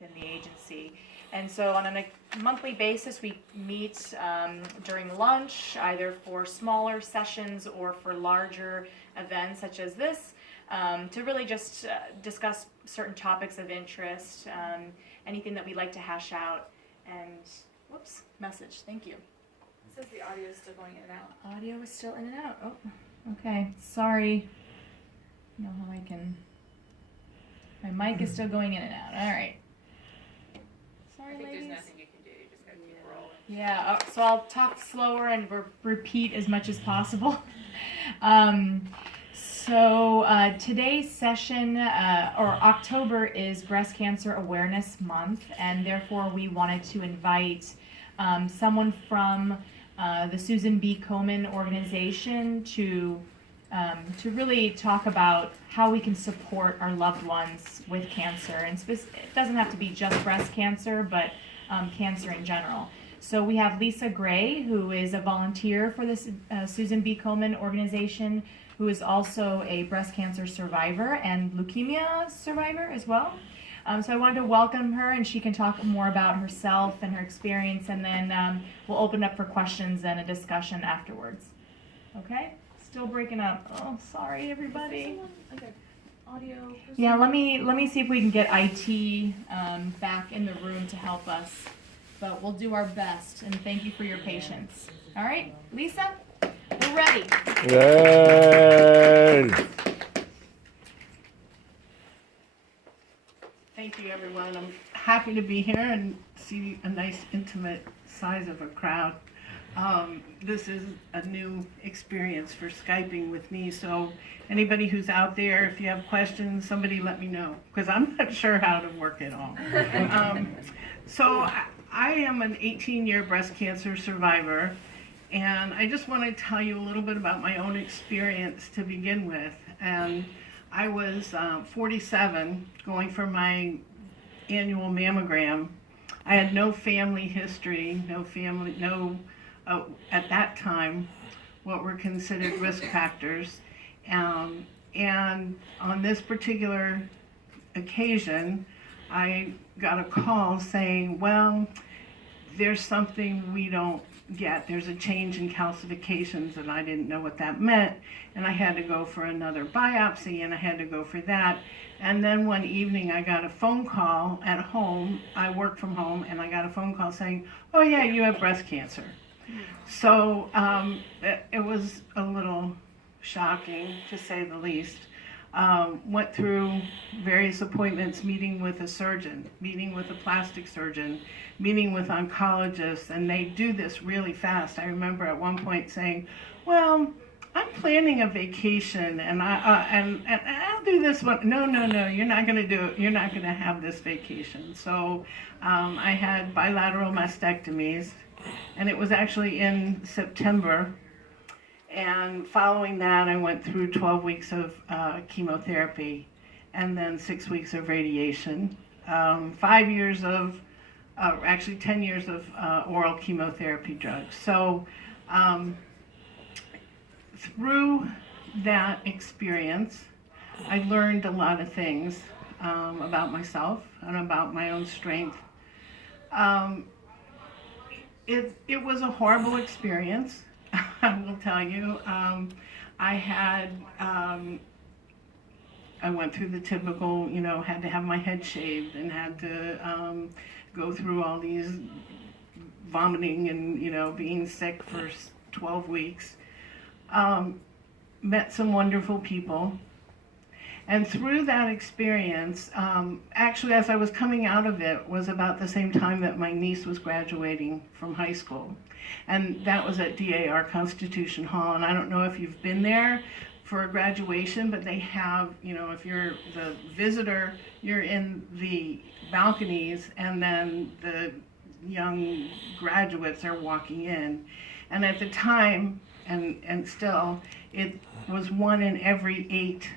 in the agency. And so on a monthly basis, we meet during lunch, either for smaller sessions or for larger events such as this, to really just discuss certain topics of interest, anything that we'd like to hash out. And, whoops, message, thank you. It says the audio is still going in and out. Audio is still in and out. Oh, okay, sorry. I know how I can, my mic is still going in and out. All right. Sorry, I think ladies. there's nothing you can do. You just gotta keep rolling. Yeah, so I'll talk slower and repeat as much as possible. Today's session, or October, is Breast Cancer Awareness Month, and therefore we wanted to invite someone from the Susan B. Komen organization to really talk about how we can support our loved ones with cancer. And it doesn't have to be just breast cancer, but cancer in general. So we have Lisa Gray, who is a volunteer for this Susan B. Komen organization, who is also a breast cancer survivor and leukemia survivor as well. So I wanted to welcome her, and she can talk more about herself and her experience, and then we'll open up for questions and a discussion afterwards. Okay? Still breaking up. Oh, sorry, everybody. Audio. Yeah, let me see if we can get IT back in the room to help us. But we'll do our best, and thank you for your patience. All right, Lisa, we're ready. Yay! Thank you, everyone. I'm happy to be here and see a nice, intimate size of a crowd. This is a new experience for Skyping with me, so anybody who's out there, if you have questions, somebody let me know, because I'm not sure how to work it all. I am an 18-year breast cancer survivor, and I just want to tell you a little bit about my own experience to begin with. And I was 47, going for my annual mammogram. I had no family history, at that time, what were considered risk factors. And on this particular occasion, I got a call saying, well, there's something we don't get. There's a change in calcifications, and I didn't know what that meant. And I had to go for another biopsy, and I had to go for that. And then one evening I got a phone call at home. I work from home, and I got a phone call saying, oh yeah, you have breast cancer. So it was a little shocking, to say the least. Went through various appointments, meeting with a surgeon, meeting with a plastic surgeon, meeting with oncologists, and they do this really fast. I remember at one point saying, well, I'm planning a vacation, and I'll do this one. No, you're not going to do it. You're not going to have this vacation. So I had bilateral mastectomies, and it was actually in September. And following that, I went through 12 weeks of chemotherapy, and then 6 weeks of radiation, 5 years of, actually 10 years of oral chemotherapy drugs. So through that experience, I learned a lot of things about myself and about my own strength. It was a horrible experience. I will tell you. I went through the typical, had to have my head shaved and had to go through all these vomiting and, being sick for 12 weeks. Met some wonderful people. And through that experience, actually as I was coming out of it was about the same time that my niece was graduating from high school. And that was at DAR Constitution Hall. And I don't know if you've been there for a graduation, but they have, if you're the visitor, you're in the balconies, and then the young graduates are walking in. And at the time, and still, it was 1 in every 8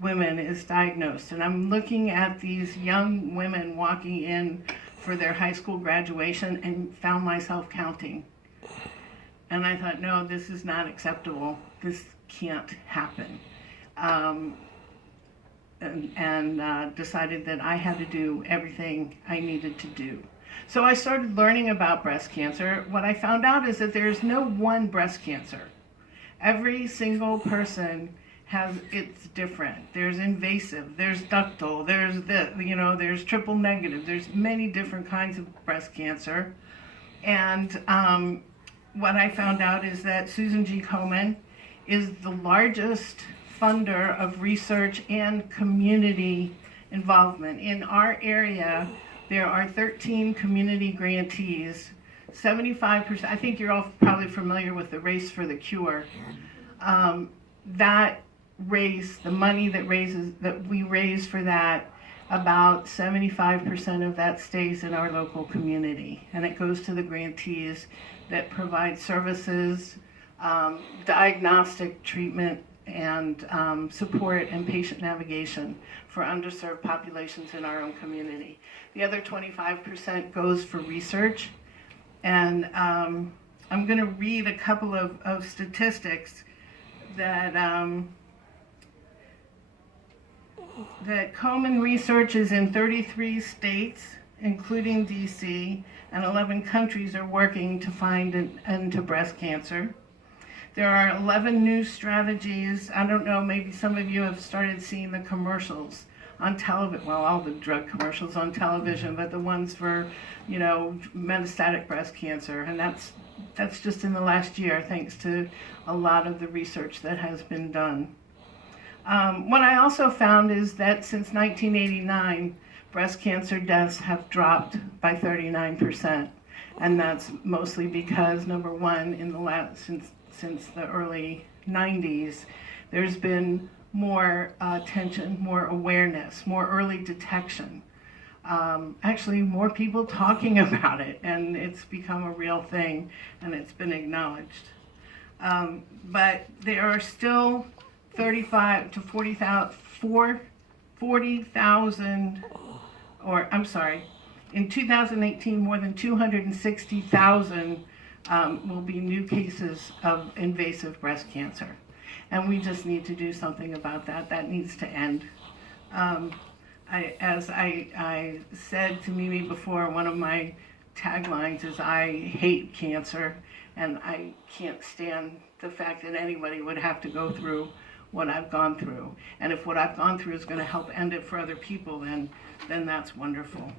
women is diagnosed. And I'm looking at these young women walking in for their high school graduation and found myself counting. And I thought, no, this is not acceptable. This can't happen. and decided that I had to do everything I needed to do. So I started learning about breast cancer. What I found out is that there's no one breast cancer. Every single person it's different. There's invasive, there's ductal, there's triple negative, there's many different kinds of breast cancer. And what I found out is that Susan G. Komen is the largest funder of research and community involvement. In our area, there are 13 community grantees, 75%, I think you're all probably familiar with the Race for the Cure. That raise, the money that we raise for that, about 75% of that stays in our local community, and it goes to the grantees that provide services, diagnostic treatment, and support and patient navigation for underserved populations in our own community. The other 25% goes for research, and I'm going to read a couple of statistics that that Komen researches in 33 states, including DC, and 11 countries are working to find an end to breast cancer. There are 11 new strategies. I don't know, maybe some of you have started seeing the commercials on television, well, all the drug commercials on television, but the ones for, metastatic breast cancer, and that's just in the last year, thanks to a lot of the research that has been done. What I also found is that since 1989, breast cancer deaths have dropped by 39%, and that's mostly because, number one, since the early 90s, there's been more attention, more awareness, more early detection. Actually, more people talking about it, and it's become a real thing, and it's been acknowledged. But there are still 35 to 40,000, or I'm sorry, in 2018, more than 260,000 will be new cases of invasive breast cancer. And we just need to do something about that. That needs to end. As I said to Mimi before, one of my taglines is I hate cancer, and I can't stand the fact that anybody would have to go through what I've gone through. And if what I've gone through is going to help end it for other people, then that's wonderful.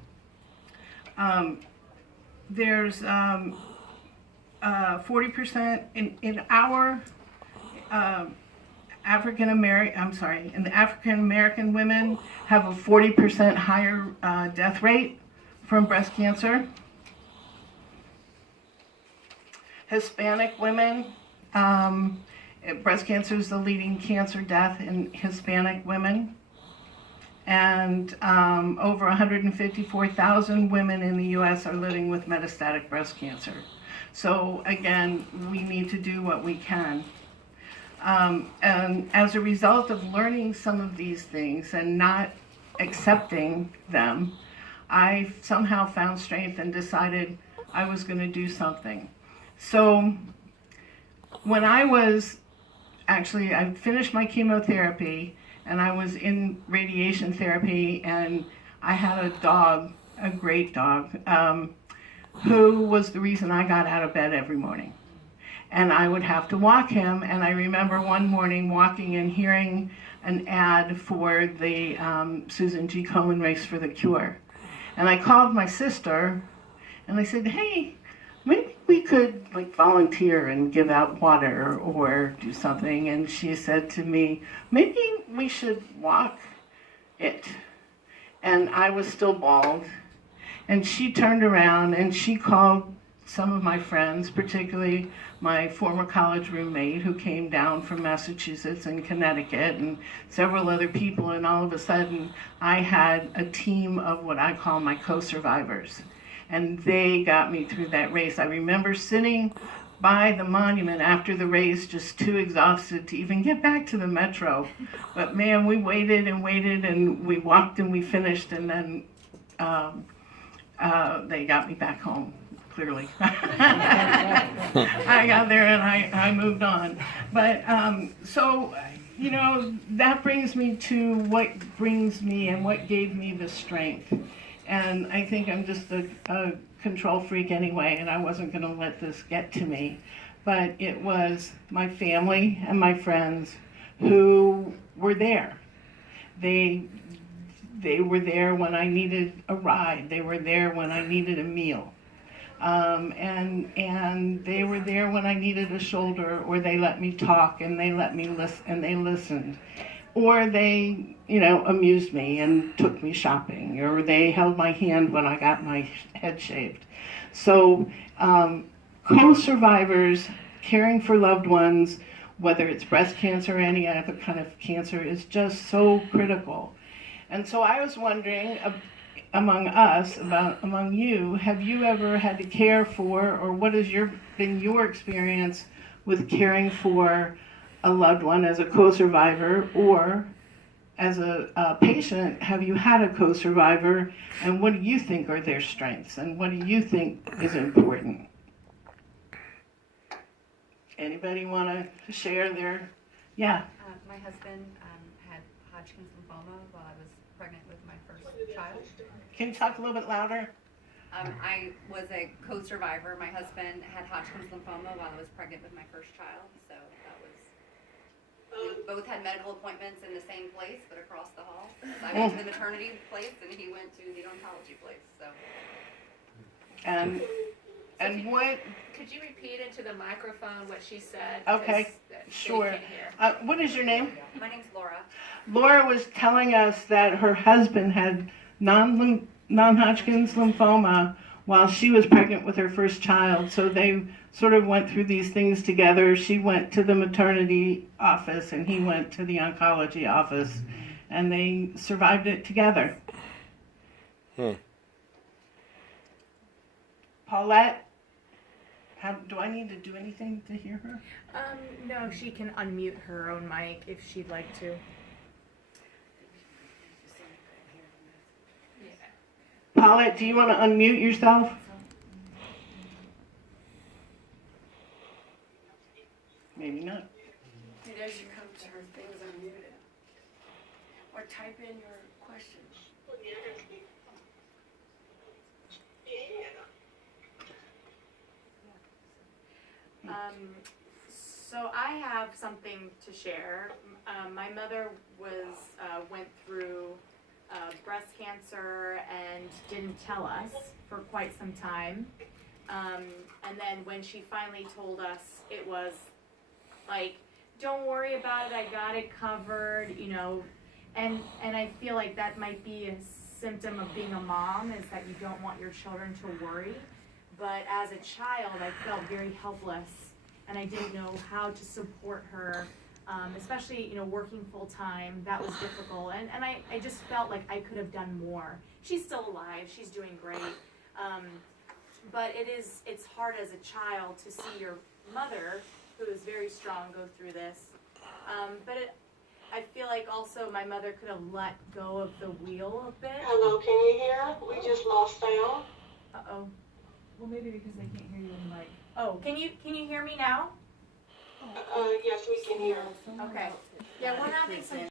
There's 40% in our in the African American women have a 40% higher death rate from breast cancer. Hispanic women, breast cancer is the leading cancer death in Hispanic women. And over 154,000 women in the U.S. are living with metastatic breast cancer. So again, we need to do what we can. And as a result of learning some of these things and not accepting them, I somehow found strength and decided I was going to do something. So when I finished my chemotherapy and I was in radiation therapy, and I had a dog, a great dog, who was the reason I got out of bed every morning. And I would have to walk him, and I remember one morning walking and hearing an ad for the Susan G. Komen Race for the Cure. And I called my sister, and I said, hey, maybe we could volunteer and give out water or do something. And she said to me, maybe we should walk it. And I was still bald. And she turned around and she called some of my friends, particularly my former college roommate who came down from Massachusetts and Connecticut, and several other people, and all of a sudden I had a team of what I call my co-survivors. And they got me through that race. I remember sitting by the monument after the race, just too exhausted to even get back to the metro. But man, we waited and waited, and we walked and we finished, and then they got me back home, clearly. I got there and I moved on. But so, you know, that brings me to what brings me and what gave me the strength. And I think I'm just a control freak anyway, and I wasn't going to let this get to me. But it was my family and my friends who were there. They were there when I needed a ride. They were there when I needed a meal. And they were there when I needed a shoulder, or they let me talk and they let me listen and they listened. Or they, you know, amused me and took me shopping, or they held my hand when I got my head shaved. So co-survivors, caring for loved ones, whether it's breast cancer or any other kind of cancer, is just so critical. And so I was wondering, among you, have you ever had to care for, or what has been your experience with caring for a loved one as a co-survivor, or as a patient, have you had a co-survivor, and what do you think are their strengths, and what do you think is important? Anybody want to share their, yeah? My husband had Hodgkin's lymphoma while I was pregnant with my first child. Can you talk a little bit louder? I was a co-survivor. My husband had Hodgkin's lymphoma while I was pregnant with my first child, so that was. We both had medical appointments in the same place, but across the hall. I went to the maternity place, and he went to the oncology place. So. And what? Could you repeat into the microphone what she said? Okay, 'Cause they sure. can't hear. What is your name? My name's Laura. Laura was telling us that her husband had non-Hodgkin's lymphoma while she was pregnant with her first child. So they sort of went through these things together. She went to the maternity office and he went to the oncology office, and they survived it together. Paulette, do I need to do anything to hear her? No, she can unmute her own mic if she'd like to. Yeah. Paulette, do you want to unmute yourself? Maybe not. And as you come to her things unmuted, or type in your question. So I have something to share. My mother went through breast cancer and didn't tell us for quite some time. And then when she finally told us, it was like, don't worry about it, I got it covered, you know. And I feel like that might be a symptom of being a mom, is that you don't want your children to worry. But as a child, I felt very helpless, and I didn't know how to support her, especially, you know, working full time. That was difficult, and I just felt like I could have done more. She's still alive, she's doing great, but it's hard as a child to see your mother, who is very strong, go through this. I feel like also my mother could have let go of the wheel a bit. Hello, can you hear? We just lost sound. Uh-oh. Well, maybe because they can't hear you in the mic. Oh, can you hear me now? Yes, we can hear. Okay. Yeah, we're having some